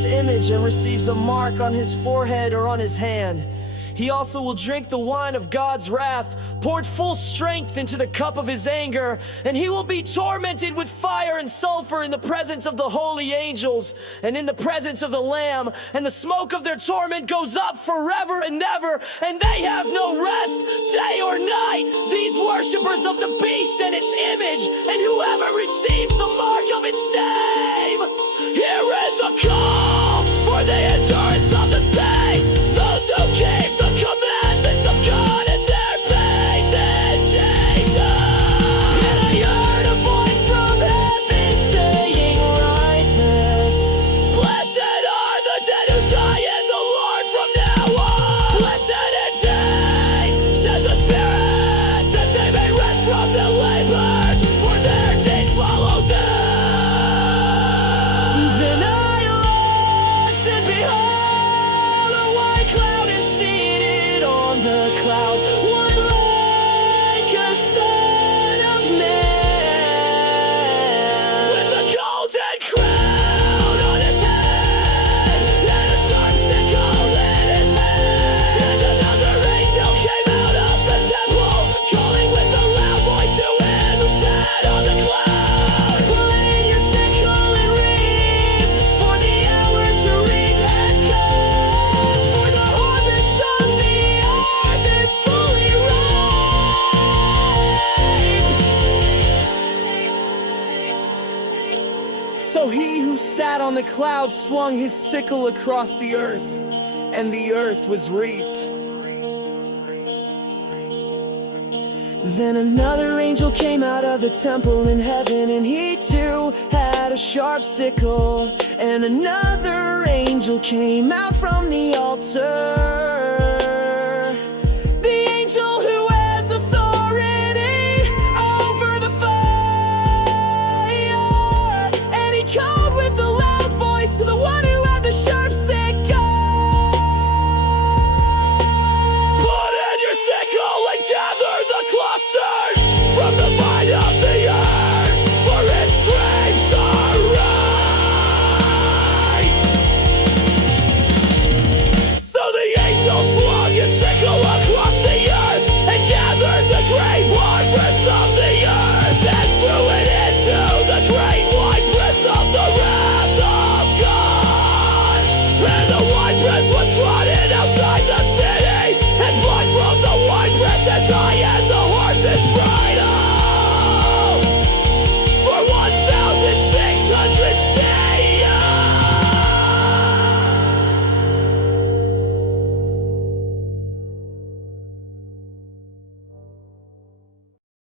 its image and receives a mark on his forehead or on his hand. He also will drink the wine of God's wrath, poured full strength into the cup of his anger, and he will be tormented with fire and sulfur in the presence of the holy angels and in the presence of the Lamb, and the smoke of their torment goes up forever and ever, and they have no rest day or night, these worshipers of the beast and its image, and whoever receives the mark of its name. Here is a call for the endurance of the saints, those who keep the commandments of God and their faith in Jesus. And I heard a voice from heaven saying, write this. Blessed are the dead who die in the Lord from now on. Blessed indeed, says the Spirit, that they may rest from their labors, for their deeds follow them. Then I looked, and behold, a white cloud, and seated on the cloud, one like a son of man, with a golden crown on his head, and a sharp sickle in his hand. And another angel came out of the temple, calling with a loud voice to him who sat on the cloud, put in your sickle and reap, for the hour to reap has come, for the harvest of the earth is fully ripe. So he who sat on the cloud swung his sickle across the earth, and the earth was reaped. Then another angel came out of the temple in heaven, and he too had a sharp sickle. And another angel came out from the altar,